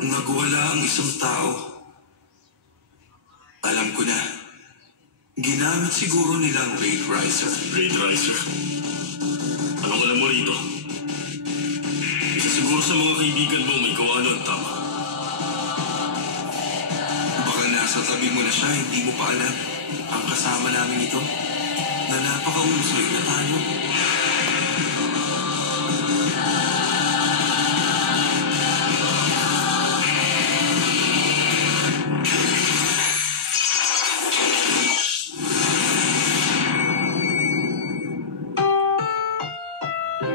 Nagwala ang isang tao. Alam ko na. Ginamit siguro nilang Raid Riser. Raid Riser? Anong alam mo rito? Siguro sa mga kaibigan mo may kawalan, tama? Baka nasa tabi mo na siya, hindi mo pa alam. Ang kasama namin ito, na napakahusay na tayo.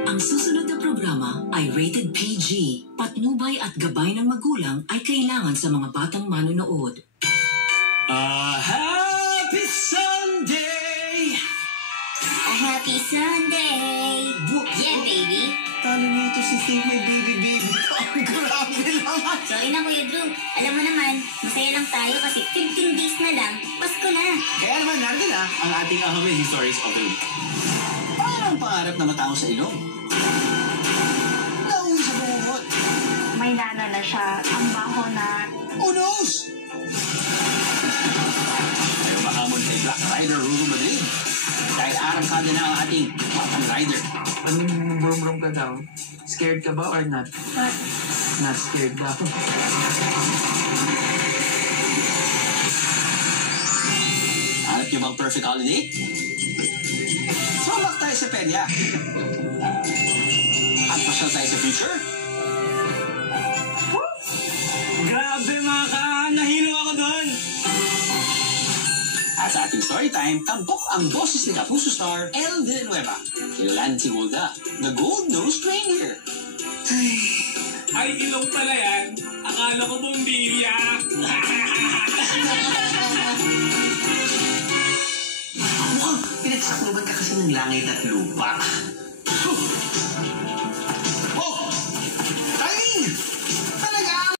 Ang susunod na programa ay rated PG. Patnubay at gabay ng magulang ay kailangan sa mga batang manonood. Happy Sunday! A happy Sunday! Yeah, baby! Talo nito si Think My Baby Baby. Ang grabe naman! Sorry na, Kuya Drew. Alam mo naman, masaya lang tayo kasi 15 days na lang, Pasko na. Kaya naman nandun ang ating amazing stories of the week. Parang pangarap na matao sa ilong. Nauwi sa bumubot. May nana na siya. Ang baho na. Who knows? Ayaw mahamon kay Black Rider Rulo Madrid. Dahil arangkada na ang ating Batang Rider. Anong brum-brum ka daw? Scared ka ba or not? Not scared daw. Hanap niyo bang perfect holiday? Sumabak tayo sa perya. At pasyal tayo sa future. Grabe mga ka! Nahilo ako doon! At sa ating story time, tampok ang boses ni Kapuso star El Villanueva. Kilalanin si Golda, the gold-nosed reindeer. Ay, ilong pala yan. Akala ko bombilya. Mukhang pinagsakloban ka kasi ng langit at lupa.